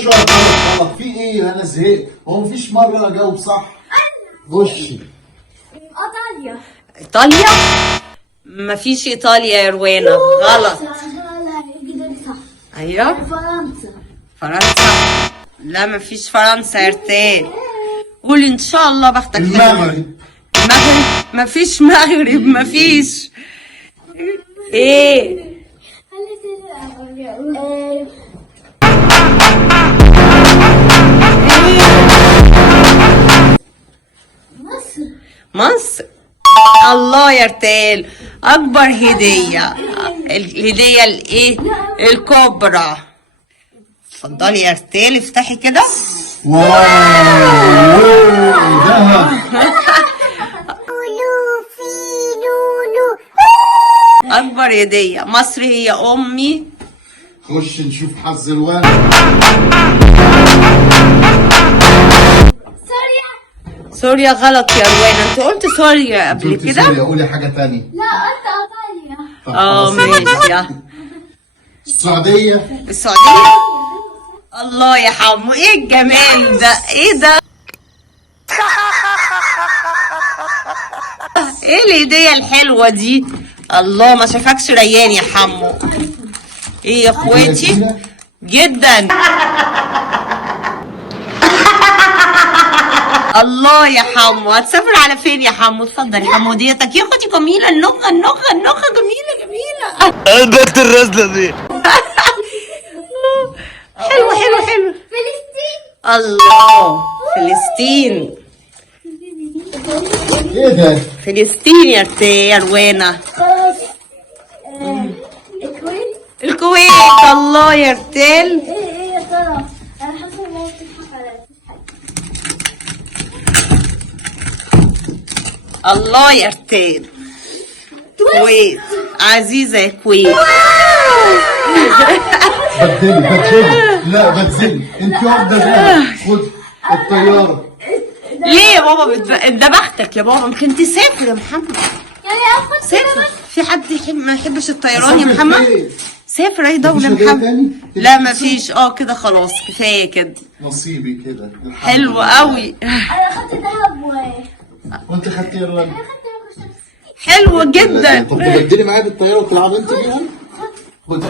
شويه غلط غلط. في ايه؟ انا زهقت. هو مفيش مره اجاوب صح؟ خشي. ايطاليا. ايطاليا؟ مفيش ايطاليا يا روينا، غلط. لا كده صح. ايوه فرنسا. فرنسا. لا مفيش فرنسا يا ارتال. قولي ان شاء الله بختك حلو. المغرب. المغرب؟ مفيش مغرب، مفيش. ايه؟ مصر. مصر. الله يا ارتال، اكبر هدية، الهدية الايه الكبرى. اتفضلي يا ارتال، افتحي كده. واو دهب. اكبر هدية، مصر هي امي. خش نشوف حظ الولد. سوريا. سوريا غلط يا روينا، انت قلت سوريا قبل قلت كده. سوريا، قولي حاجه تانية. لا قلت ايطاليا. طب اه خلاص. ماشي. السعوديه. السعودية. الله يا حمو، ايه الجمال ده، ايه ده؟ ايه الهدية الحلوة دي؟ الله ما شافكش ريان يا حمو. ايه يا اخواتي؟ جدا. الله يا حمو، هتسافر على فين يا حمو؟ اتفضل يا حمو، ديتك يا اختي جميلة، النخة جميلة جميلة. البت الرزلة دي. حلو. فلسطين. الله، فلسطين. ايه ده؟ فلسطين يا روينا. خلاص. الكويت. الكويت. الله يا ارتال. ايه يا ترى؟ انا حاسه ان هو بتضحك عليا. الله يا ارتال. كويت عزيزة يا كويت. بدلي. لا بدلي. انت واحده دهب. خد الطياره. ليه يا بابا ده بختك يا بابا، ممكن تسافر يا محمد. يعني اخد سافر. في حد ما يحبش الطيران يا أسافر محمد؟ فين؟ سافر اي دولة مفيش يا هدية محمد. تاني؟ لا مفيش، كده خلاص كفاية كده. نصيبي كده. الحمد حلو لله. قوي. انا اخدت ذهب وانت خدتي يلا. انا اخدت ذهب الشمس. حلوة جدا. طب تبدلي معايا بالطياره وتلعب انت بيها. خد.